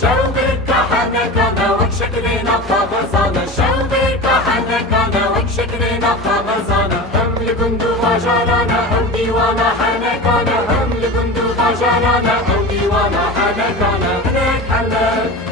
شوقك حنكنا وشكلنا خبزانا شوقك حنكنا وشكلنا خبزانا هم لبندو جارانا هم ديوانا حنكنا هم لبندو جارانا هم ديوانا حنكنا هناك حلك